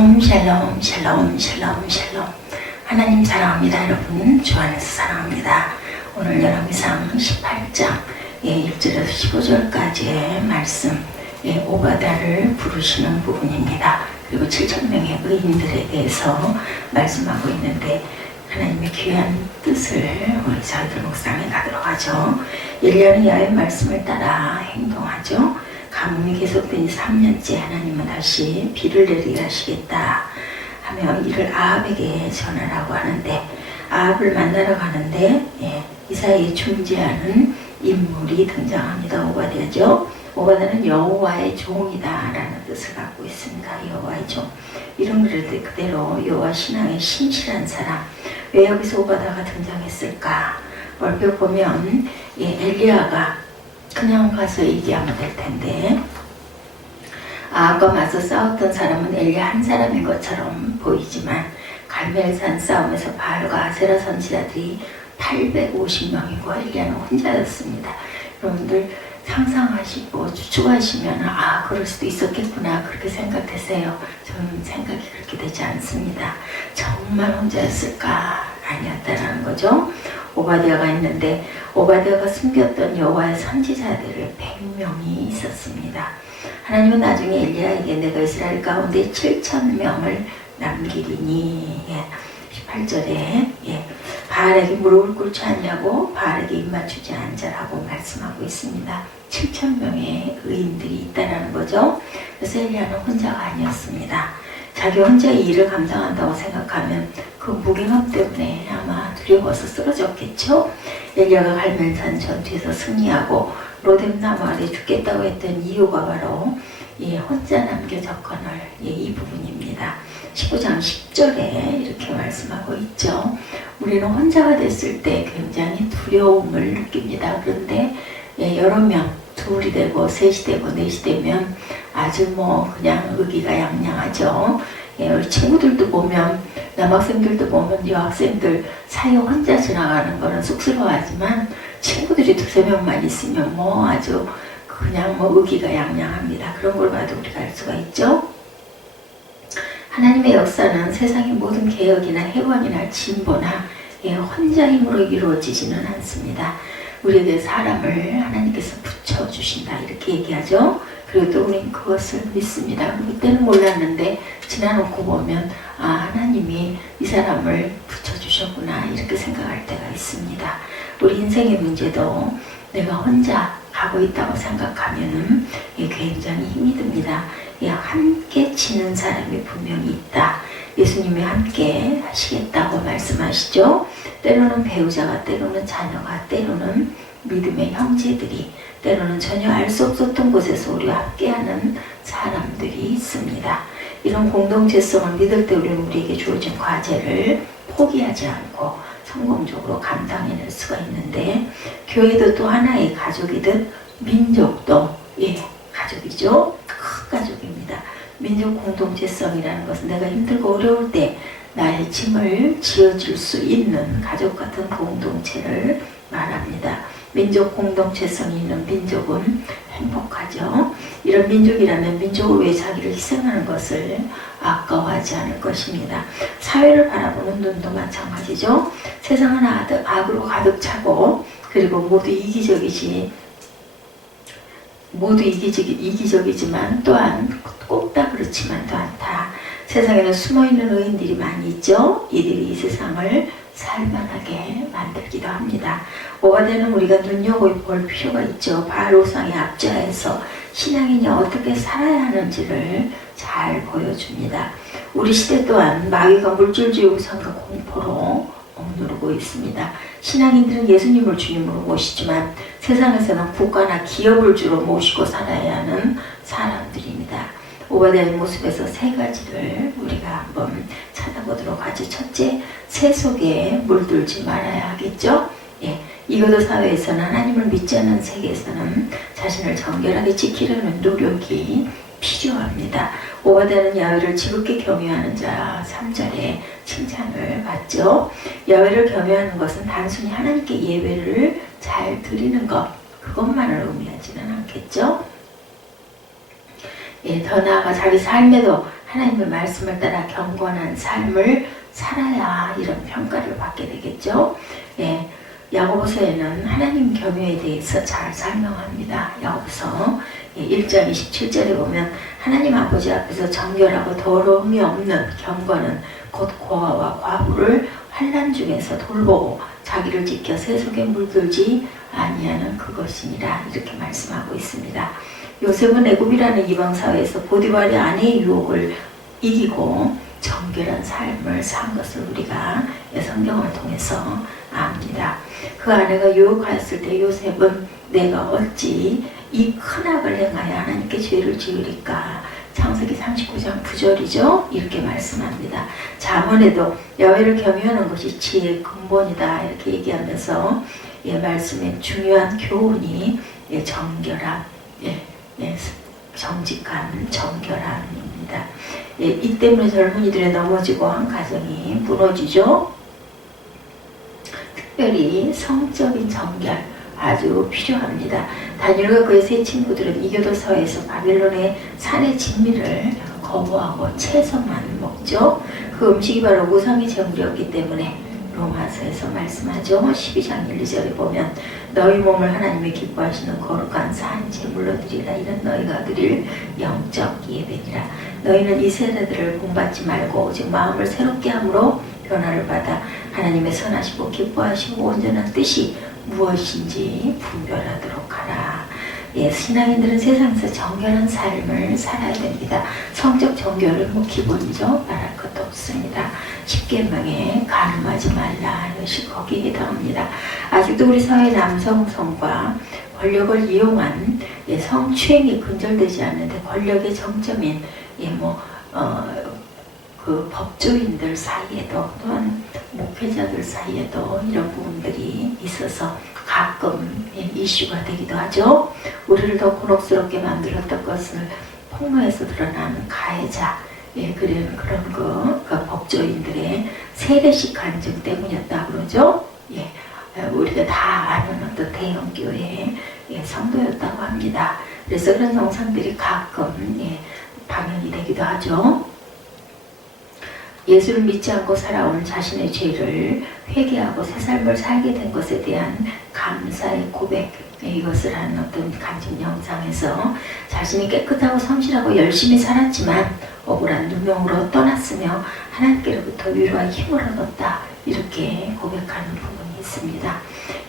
샬롬 샬롬 샬롬 샬롬 샬롬. 하나님 사랑합니다. 여러분 주 안에서 사랑합니다. 오늘 열왕기상 18장 1절에서 15절까지의 말씀, 오바다를 부르시는 부분입니다. 그리고 7,000명의 의인들에 대해서 말씀하고 있는데 하나님의 귀한 뜻을 우리 저희들 묵상해 가도록 하죠. 엘리야는 야훼 말씀을 따라 행동하죠. 가뭄이 계속된 3년째 하나님은 다시 비를 내리게 하시겠다 하며 이를 아합에게 전하라고 하는데, 아합을 만나러 가는데 이사야에 존재하는 인물이 등장합니다. 오바댜죠. 오바댜는 여호와의 종이다 라는 뜻을 갖고 있습니다. 여호와의 종. 이런 그대로 여호와 신앙에 신실한 사람. 왜 여기서 오바댜가 등장했을까? 얼핏 보면 엘리야가 그냥 가서 얘기하면 될 텐데, 아합과 맞서 싸웠던 사람은 엘리야 한 사람인 것처럼 보이지만 갈멜산 싸움에서 바알과 아세라 선지자들이 850명이고 엘리야는 혼자였습니다. 여러분들 상상하시고 추측하시면 그럴 수도 있었겠구나 그렇게 생각되세요. 저는 생각이 그렇게 되지 않습니다. 정말 혼자였을까? 아니었다라는 거죠. 오바댜가 있는데 오바댜가 숨겼던 여호와의 선지자들을 100명이 있었습니다. 하나님은 나중에 엘리야에게 내가 이스라엘 가운데 7,000명을 남기리니 18절에 바알에게 무릎을 꿇지 않냐고 바알에게 입맞추지 않자라고 말씀하고 있습니다. 7,000명의 의인들이 있다라는 거죠. 그래서 엘리야는 혼자가 아니었습니다. 자기 혼자의 일을 감당한다고 생각하면 그 무게감 때문에 아마 두려워서 쓰러졌겠죠. 엘리야가 갈멜산 전투에서 승리하고 로뎀나무 아래 죽겠다고 했던 이유가 바로 혼자 남겨졌거늘 이 부분입니다. 15장 10절에 이렇게 말씀하고 있죠. 우리는 혼자가 됐을 때 굉장히 두려움을 느낍니다. 그런데 여러 명, 둘이 되고 셋이 되고 넷이 되면 아주 그냥 의기가 양양하죠. 우리 친구들도 보면, 남학생들도 보면 여학생들 사이에 혼자 지나가는 거는 쑥스러워하지만 친구들이 두세 명만 있으면 아주 그냥 의기가 양양합니다. 그런 걸 봐도 우리가 알 수가 있죠. 하나님의 역사는 세상의 모든 개혁이나 회원이나 진보나 혼자 힘으로 이루어지지는 않습니다. 우리에게 사람을 하나님께서 붙여주신다 이렇게 얘기하죠. 그리고 또 우리는 그것을 믿습니다. 그때는 몰랐는데 지나놓고 보면 하나님이 이 사람을 붙여주셨구나 이렇게 생각할 때가 있습니다. 우리 인생의 문제도 내가 혼자 가고 있다고 생각하면 굉장히 힘이 듭니다. 함께 지는 사람이 분명히 있다. 예수님이 함께 하시겠다고 말씀하시죠. 때로는 배우자가, 때로는 자녀가, 때로는 믿음의 형제들이, 때로는 전혀 알 수 없었던 곳에서 우리와 함께하는 사람들이 있습니다. 이런 공동체성을 믿을 때 우리는 우리에게 주어진 과제를 포기하지 않고 성공적으로 감당해낼 수가 있는데, 교회도 또 하나의 가족이듯 민족도 가족이죠. 큰 가족입니다. 민족 공동체성이라는 것은 내가 힘들고 어려울 때 나의 짐을 지어줄 수 있는 가족 같은 공동체를 말합니다. 민족 공동체성이 있는 민족은 행복하죠. 이런 민족이라면 민족을 위해 자기를 희생하는 것을 아까워하지 않을 것입니다. 사회를 바라보는 눈도 마찬가지죠. 세상은 악으로 가득 차고 그리고 모두 이기적이지만 또한 꼭 다 그렇지만도 않다. 세상에는 숨어있는 의인들이 많이 있죠. 이들이 이 세상을 살만하게 만들기도 합니다. 오바댜는 우리가 눈여겨볼 필요가 있죠. 바알 우상의 압제하에서 신앙인이 어떻게 살아야 하는지를 잘 보여줍니다. 우리 시대 또한 마귀가 물질주의 우상과 공포로 억누르고 있습니다. 신앙인들은 예수님을 주님으로 모시지만 세상에서는 국가나 기업을 주로 모시고 살아야 하는 사람들입니다. 오바댜의 모습에서 세 가지를 우리가 한번 찾아보도록 하죠. 첫째, 세속에 물들지 말아야 하겠죠. 이교도 사회에서는 하나님을 믿지 않는 세계에서는 자신을 정결하게 지키려는 노력이 필요합니다. 오바댜는 야훼를 지극히 경외하는 자 3절에 칭찬을 받죠. 야훼를 경외하는 것은 단순히 하나님께 예배를 잘 드리는 것, 그것만을 의미하지는 않겠죠. 더 나아가 자기 삶에도 하나님의 말씀을 따라 경건한 삶을 살아야 이런 평가를 받게 되겠죠. 예, 야고보서에는 하나님 경외에 대해서 잘 설명합니다. 야고보서 1장 27절에 보면 하나님 아버지 앞에서 정결하고 더러움이 없는 경건은 곧 고아와 과부를 환난 중에서 돌보고 자기를 지켜 세속에 물들지 아니하는 그것이니라 이렇게 말씀하고 있습니다. 요셉은 애굽이라는 이방 사회에서 보디발의 아내의 유혹을 이기고 정결한 삶을 산 것을 우리가 성경을 통해서 압니다. 그 아내가 유혹하였을 때 요셉은 내가 어찌 이 큰 악을 행하여 하나님께 죄를 지으리까. 창세기 39장 9절이죠. 이렇게 말씀합니다. 잠언에도 야훼를 경외하는 것이 지혜의 근본이다 이렇게 얘기하면서 말씀의 중요한 교훈이 정결함, 정직한 정결함입니다. 이 때문에 젊은이들의 넘어지고 한 가정이 무너지죠. 특별히 성적인 정결 아주 필요합니다. 다니엘과 그의 세 친구들은 이교도 사회에서 바빌론의 산의 진미를 거부하고 채소만 먹죠. 그 음식이 바로 우상의 제물이었기 때문에 로마서에서 말씀하죠. 12장 1, 2절에 보면 너희 몸을 하나님이 기뻐하시는 거룩한 산 제물로 드리라. 이는 너희가 드릴 영적 예배니라. 너희는 이 세대들을 본받지 말고 오직 마음을 새롭게 함으로 변화를 받아 하나님의 선하시고 기뻐하시고 온전한 뜻이 무엇인지 분별하도록 하라. 신앙인들은 세상에서 정결한 삶을 살아야 됩니다. 성적 정결은 기본이죠. 말할 것도 없습니다. 십계명에 간음하지 말라 이것이 거기에 해당합니다. 아직도 우리 사회 남성성과 권력을 이용한 성추행이 근절되지 않는데 권력의 정점인 그 법조인들 사이에도 또한 목회자들 사이에도 이런 부분들이 있어서 가끔 이슈가 되기도 하죠. 우리를 더 곤혹스럽게 만들었던 것을 폭로해서 드러나는 가해자, 그런 그 법조인들의 세례식 간증 때문이었다고 그러죠. 우리가 다 아는 어떤 대형교회의 성도였다고 합니다. 그래서 그런 영상들이 가끔 방영이 되기도 하죠. 예수를 믿지 않고 살아온 자신의 죄를 회개하고 새 삶을 살게 된 것에 대한 감사의 고백, 이것을 하는 어떤 간증 영상에서 자신이 깨끗하고 성실하고 열심히 살았지만 억울한 누명으로 떠났으며 하나님께로부터 위로와 힘을 얻었다 이렇게 고백하는 부분이 있습니다.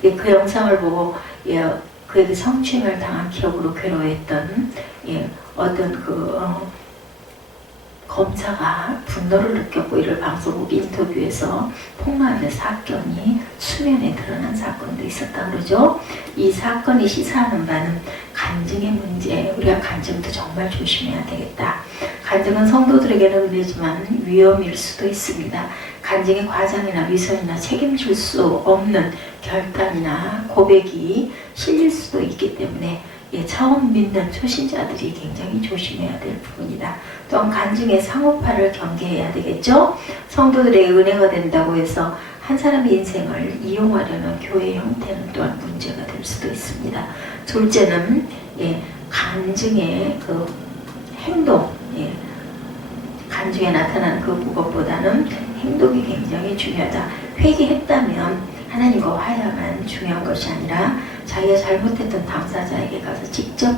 그 영상을 보고 그에게 성추행을 당한 기억으로 괴로워했던 어떤 검사가 분노를 느꼈고 이를 방송국 인터뷰에서 폭로하는 사건이 수면에 드러난 사건도 있었다 그러죠. 이 사건이 시사하는 바는 간증의 문제, 우리가 간증도 정말 조심해야 되겠다. 간증은 성도들에게는 은혜지만 위험일 수도 있습니다. 간증의 과장이나 위선이나 책임질 수 없는 결단이나 고백이 실릴 수도 있기 때문에 처음 믿는 초신자들이 굉장히 조심해야 될 부분이다. 또한 간증의 상호파를 경계해야 되겠죠. 성도들에게 은혜가 된다고 해서 한 사람의 인생을 이용하려는 교회 형태는 또한 문제가 될 수도 있습니다. 둘째는 간증의 그 행동, 간증에 나타나는 그것보다는 행동이 굉장히 중요하다. 회개했다면 하나님과 화해만 중요한 것이 아니라 자기가 잘못했던 당사자에게 가서 직접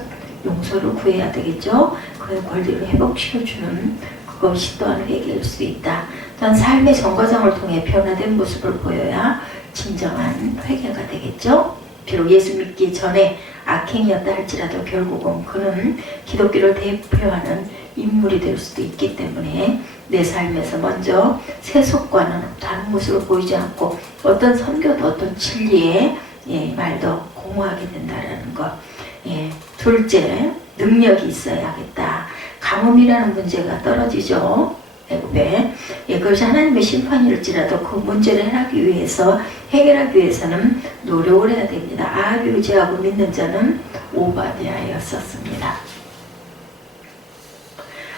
용서를 구해야 되겠죠. 그의 권리를 회복시켜주는 그것이 또한 회개일 수 있다. 또한 삶의 정거장을 통해 변화된 모습을 보여야 진정한 회개가 되겠죠. 비록 예수 믿기 전에 악행이었다 할지라도 결국은 그는 기독교를 대표하는 인물이 될 수도 있기 때문에 내 삶에서 먼저 세속과는 다른 모습을 보이지 않고 어떤 선교도 어떤 진리의 말도 공허하게 된다는 것. 둘째, 능력이 있어야겠다. 가뭄이라는 문제가 떨어지죠. 애굽에. 그것이 하나님의 심판일지라도 그 문제를 해결하기 위해서는 노력을 해야 됩니다. 아합이 의지하고 믿는 자는 오바댜였었습니다.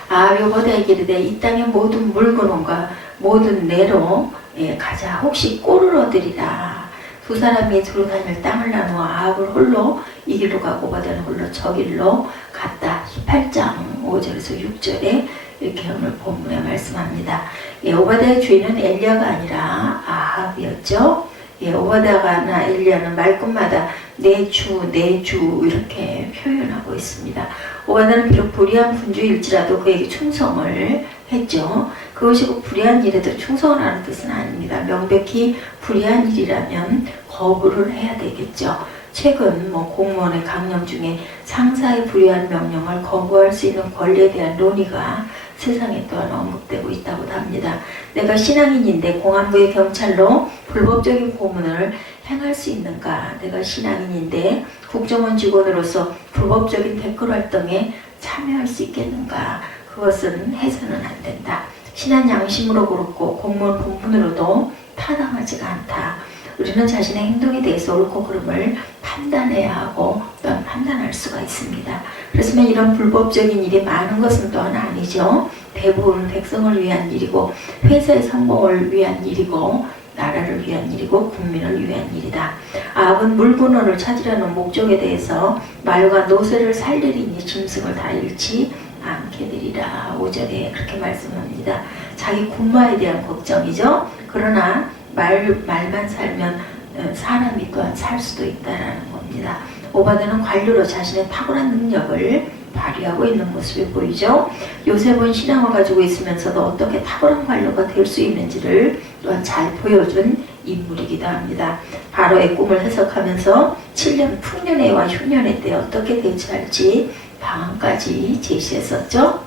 아합이 오바댜에게 이르되 이 땅의 모든 물건과 모든 내로 가자. 혹시 꼴을 얻으리라. 두 사람이 두루 다닐 땅을 나누어 아합을 홀로 이 길로 가고 오바댜는 홀로 저 길로 갔다. 18장 5절에서 6절에 이렇게 오늘 본문에 말씀합니다. 예, 오바댜의 주인은 엘리야가 아니라 아합이었죠. 예, 오바댜나 엘리야는 말끝마다 내 주 이렇게 표현하고 있습니다. 오바댜는 비록 불의한 군주일지라도 그에게 충성을 했죠. 그것이 꼭 불의한 일에도 충성을 하는 뜻은 아닙니다. 명백히 불의한 일이라면 거부를 해야 되겠죠. 최근 공무원의 강령 중에 상사의 불의한 명령을 거부할 수 있는 권리에 대한 논의가 세상에 또한 언급되고 있다고 합니다. 내가 신앙인인데 공안부의 경찰로 불법적인 고문을 행할 수 있는가? 내가 신앙인인데 국정원 직원으로서 불법적인 댓글 활동에 참여할 수 있겠는가? 그것은 해서는 안 된다. 신한 양심으로 그렇고 공무원 본분으로도 타당하지가 않다. 우리는 자신의 행동에 대해서 옳고 그름을 판단해야 하고 또한 판단할 수가 있습니다. 그렇지만 이런 불법적인 일이 많은 것은 또한 아니죠. 대부분 백성을 위한 일이고 회사의 성공을 위한 일이고 나라를 위한 일이고 국민을 위한 일이다. 아합은 물분원을 찾으려는 목적에 대해서 말과 노새를 살리리니 짐승을 다 잃지 않게 되리라. 5절에 그렇게 말씀합니다. 자기 군마에 대한 걱정이죠. 그러나 말만 살면 사람이 또한 살 수도 있다라는 겁니다. 오바댜는 관료로 자신의 탁월한 능력을 발휘하고 있는 모습이 보이죠. 요셉은 신앙을 가지고 있으면서도 어떻게 탁월한 관료가 될 수 있는지를 또한 잘 보여준 인물이기도 합니다. 바로의 꿈을 해석하면서 7년 풍년회와 흉년회 때 어떻게 대처할지 방안까지 제시했었죠.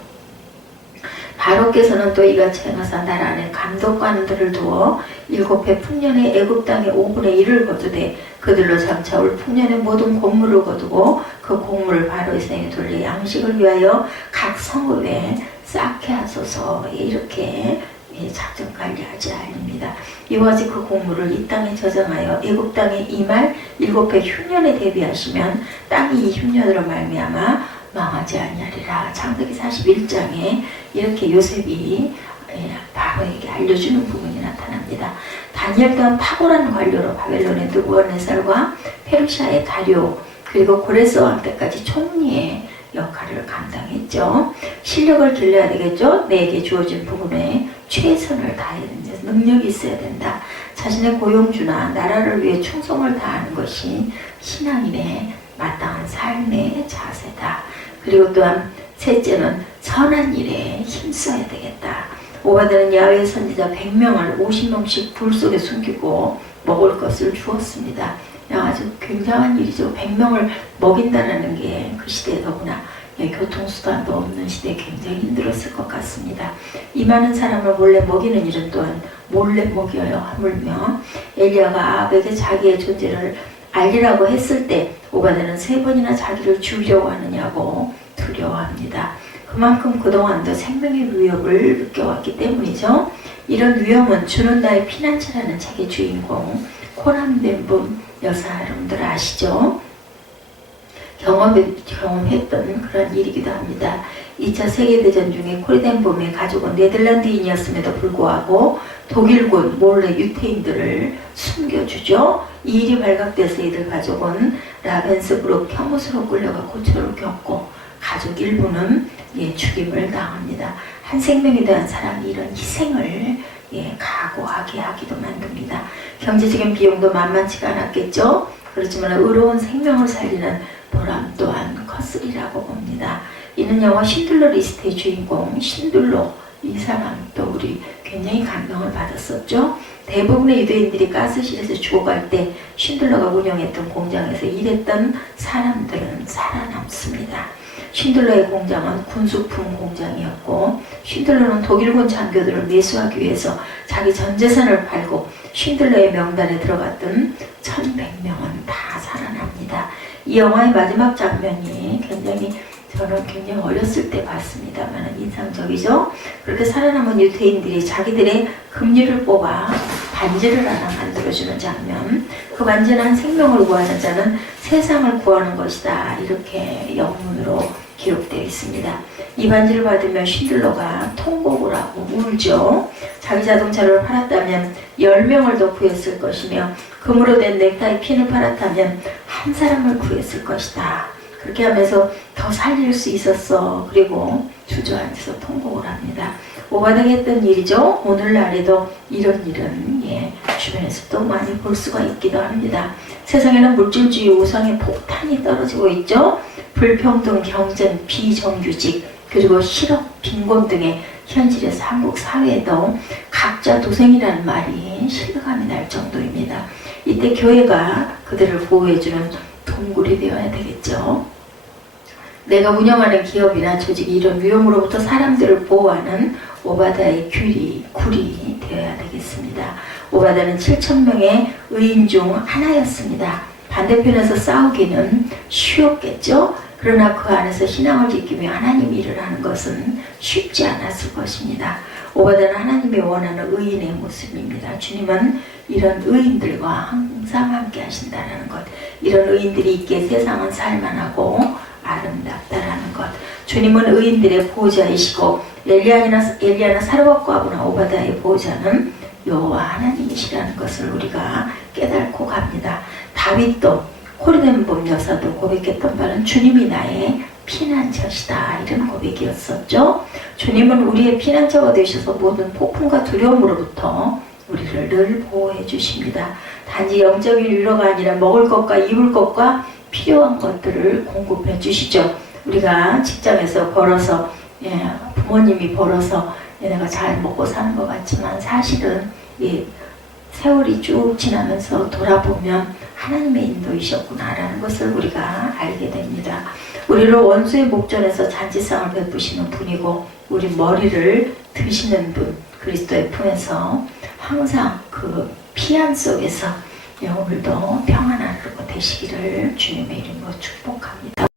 바로께서는 또 이같이 행하사 나라 안에 감독관들을 두어 7해 풍년에 애굽 땅의 5분의 1을 거두되 그들로 장차올 풍년의 모든 곡물을 거두고 그 곡물을 바로의 성에 돌려 양식을 위하여 각 성읍에 쌓게 하소서. 이렇게 작전 관리하지 않습니다. 이와 같이 그 곡물을 이 땅에 저장하여 애굽 땅에 임할 7해 흉년에 대비하시면 땅이 이 흉년으로 말미암아 망하지 아니하리라. 창세기 41장에 이렇게 요셉이 바로에게 알려주는 부분이 나타납니다. 다니엘 또한 탁월한 관료로 바벨론의 느부갓네살과 페르시아의 다리오 그리고 고레스 왕 때까지 총리의 역할을 감당했죠. 실력을 길러야 되겠죠. 내게 주어진 부분에 최선을 다해야 된다. 능력이 있어야 된다. 자신의 고용주나 나라를 위해 충성을 다하는 것이 신앙인의 마땅한 삶의 자세다. 그리고 또한 셋째는 선한 일에 힘써야 되겠다. 오바댜는 야훼의 선지자 100명을 50명씩 불 속에 숨기고 먹을 것을 주었습니다. 아주 굉장한 일이죠. 100명을 먹인다는 게 그 시대에 더구나 교통수단도 없는 시대에 굉장히 힘들었을 것 같습니다. 이 많은 사람을 몰래 먹이는 일은 또한 몰래 먹여요. 하물며 엘리야가 아합에게 자기의 존재를 알리라고 했을 때 오바댜는 3번이나 자기를 죽이려고 하느냐고 두려워합니다. 그만큼 그동안도 생명의 위협을 느껴왔기 때문이죠. 이런 위험은 주는 나의 피난처라는 책의 주인공 코난 벤붐 여사 여러분들 아시죠? 경험했던 그런 일이기도 합니다. 2차 세계대전 중에 코리덴봄의 가족은 네덜란드인이었음에도 불구하고 독일군 몰래 유태인들을 숨겨주죠. 이 일이 발각돼서 이들 가족은 라벤스부르크 혐오스로 끌려가 고초를 겪고 가족 일부는 죽임을 당합니다. 한 생명에 대한 사랑이 이런 희생을 각오하게 하기도 만듭니다. 경제적인 비용도 만만치가 않았겠죠. 그렇지만 의로운 생명을 살리는 보람 또한 컸으리라고 봅니다. 이는 영화 쉰들러 리스트의 주인공 쉰들러 이 사람도 우리 굉장히 감명을 받았었죠. 대부분의 유대인들이 가스실에서 죽어갈 때 쉰들러가 운영했던 공장에서 일했던 사람들은 살아남습니다. 쉰들러의 공장은 군수품 공장이었고 쉰들러는 독일군 장교들을 매수하기 위해서 자기 전 재산을 팔고 쉰들러의 명단에 들어갔던 1100명은 다 살아납니다. 이 영화의 마지막 장면이 저는 굉장히 어렸을 때 봤습니다만 인상적이죠. 그렇게 살아남은 유태인들이 자기들의 금류를 뽑아 반지를 하나 만들어주는 장면. 그 반지는 한 생명을 구하는 자는 세상을 구하는 것이다. 이렇게 영문으로 기록되어 있습니다. 이 반지를 받으면 쉰들러가 통곡을 하고 울죠. 자기 자동차를 팔았다면 10명을 더 구했을 것이며 금으로 된 넥타이 핀을 팔았다면 한 사람을 구했을 것이다. 그렇게 하면서 더 살릴 수 있었어. 그리고 주저앉아서 통곡을 합니다. 오바닥했던 일이죠. 오늘날에도 이런 일은 주변에서도 많이 볼 수가 있기도 합니다. 세상에는 물질주의 우상의 폭탄이 떨어지고 있죠. 불평등, 경쟁, 비정규직, 그리고 실업, 빈곤 등의 현실에서 한국 사회에도 각자 도생이라는 말이 실감이 날 정도입니다. 이때 교회가 그들을 보호해주는 동굴이 되어야 되겠죠. 내가 운영하는 기업이나 조직이 이런 위험으로부터 사람들을 보호하는 오바다의 굴이 되어야 되겠습니다. 오바다는 7,000명의 의인 중 하나였습니다. 반대편에서 싸우기는 쉬웠겠죠? 그러나 그 안에서 신앙을 지키며 하나님 일을 하는 것은 쉽지 않았을 것입니다. 오바다는 하나님이 원하는 의인의 모습입니다. 주님은 이런 의인들과 항상 함께 하신다는 것, 이런 의인들이 있기에 세상은 살만하고 아름답다라는 것, 주님은 의인들의 보호자이시고 엘리야나 사르밧과 아브나 오바다의 보호자는 여호와 하나님이시라는 것을 우리가 깨닫고 갑니다. 다윗도 코르덴 봄 여사도 고백했던 바는 주님이 나의 피난처시다, 이런 고백이었었죠. 주님은 우리의 피난처가 되셔서 모든 폭풍과 두려움으로부터 우리를 늘 보호해 주십니다. 단지 영적인 위로가 아니라 먹을 것과 입을 것과 필요한 것들을 공급해 주시죠. 우리가 직장에서 벌어서 부모님이 벌어서 내가 잘 먹고 사는 것 같지만 사실은 세월이 쭉 지나면서 돌아보면 하나님의 인도이셨구나라는 것을 우리가 알게 됩니다. 우리를 원수의 목전에서 잔치상을 베푸시는 분이고 우리 머리를 드시는 분, 그리스도의 품에서 항상 그 피안 속에서 오늘도 평안한 하루 되시기를 주님의 이름으로 축복합니다.